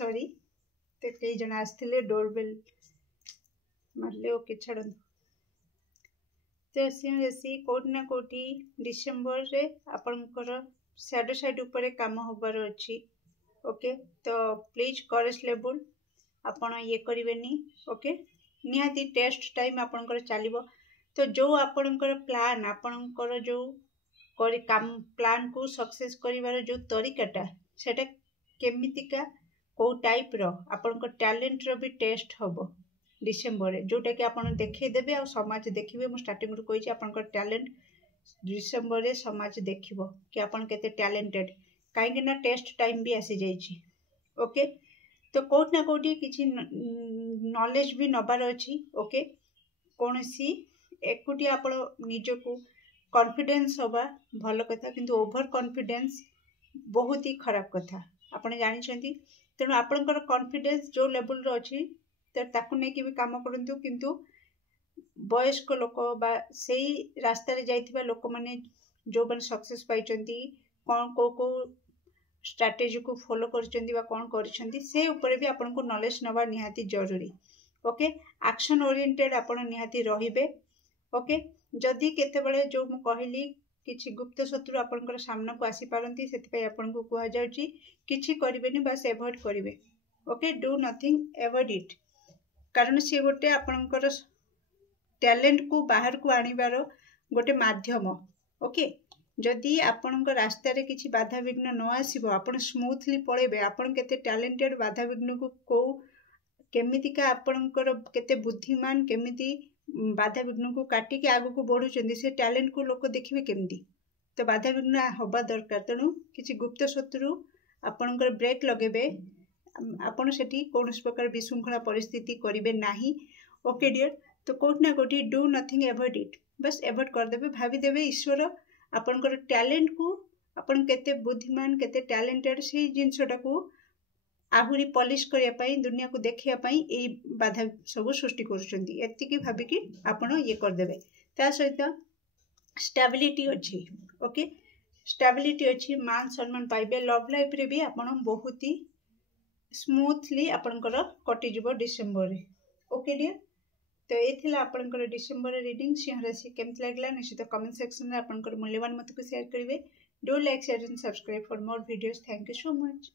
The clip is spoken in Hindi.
सॉरी तो कई जन आसते डोरबेल मारे ओके छाड़ तो सिंह राशि कोटि ना कोटि डिसेम्बर रे आपणकर सैडो साइड उपर काम होबार अच्छी ओके तो प्लीज करेज लेवल आपण ये करेनि ओके निहाती टेस्ट टाइम आपणकर चलो तो जो आपणकर प्लान आपणकर जो काम प्लान को सक्सेस करिवार जो तरीकाटा सेटा केमितिका को टाइप रो आपणकर टैलेंट रो भी टेस्ट हबो डिसेम्बर रे जोटा कि आपण देखैदेबे आ समाज देखिबे मु स्टार्टिंग रो कहिछि आपणकर टैलेंट डिसेम्बर रे समाज देखिबो कि आपण केते टैलेंटेड काहेकि ना टेस्ट टाइम भी आसी जाइछि ओके तो कोट ना कोटी किछि नॉलेज भी नबार अछि ओके कोनसी एकुटी आपण निजको कॉन्फिडेंस होबा भल कथा किंतु ओवर कॉन्फिडेंस बहुत ही खराब कथा आपण जानि छथि तेणु आपणकर कॉन्फिडेंस जो लेवल रो अछि तो ताकू नै कि भी काम करंतु किंतु वयस्क लोक बा सेही रास्ता रे जाइथिबा लोक माने जो बन सक्सेस पाइचंती कोन को स्ट्रैटेजी को फॉलो करचंती बा कोन करचंती से ऊपर भी आपन को नॉलेज नबा निहाती जरूरी ओके एक्शन ओरिएंटेड आपन निहाती रहिबे ओके जदि केते बेले जो मु कहली किछि गुप्त शत्रु आपनकर सामना को आसी पारंती सेति पय आपन को कुआ जाउची किछि करिवेनी बस अवॉइड करिवे okay do nothing avoid it कारण से गोटे आपनकर टैलेंट को बाहर को आनिबार गोटे माध्यम ओके जदि आपनकर रास्ता रे किछि बाधा विघ्न न आसीबो आपन स्मूथली पळेबे आपन केते टैलेंटेड बाधा विघ्न को केमितिका आपनकर केते बुद्धिमान केमिति बाधा विघ्न को काटी के आगु को बढ़ुचंदी से टैलेंट को लोक देखिबे केमिति तो बाधा विघ्न होबा दरकार तेणु किछि गुप्त शत्रु आपनकर ब्रेक लगेबे आपण सेठी कोनस प्रकार विशृंखला परिस्थिति करिवे नाही ओके डियर तो कोट ना कोठी डू नथिंग अवॉइड इट बस अवॉइड कर देबे भाभी देबे ईश्वर आपनकर टैलेंट को आपण केते बुद्धिमान केते टैलेंटेड से जिंसटा को आहुरी पॉलिश करिया पई दुनिया को देखिया पई एई बाधा सब सृष्टि करूचंती एति की भाबी कि आपण ये कर देबे ता सहित स्टेबिलिटी अछि ओके स्टेबिलिटी अछि मान सम्मान पाइबे लव लाइफ रे भी आपण बहुत ही स्मूथली आपनकर कटि जीवो डिसेम्बर रे ओके डियर तो ये आपनकर डिसेम्बर रीडिंग सिंह राशि केमति लागला निश्चित कमेंट सेक्शन में आपनकर मूल्यवान मत को शेयर करिवे do like share and subscribe for more videos thank you so much.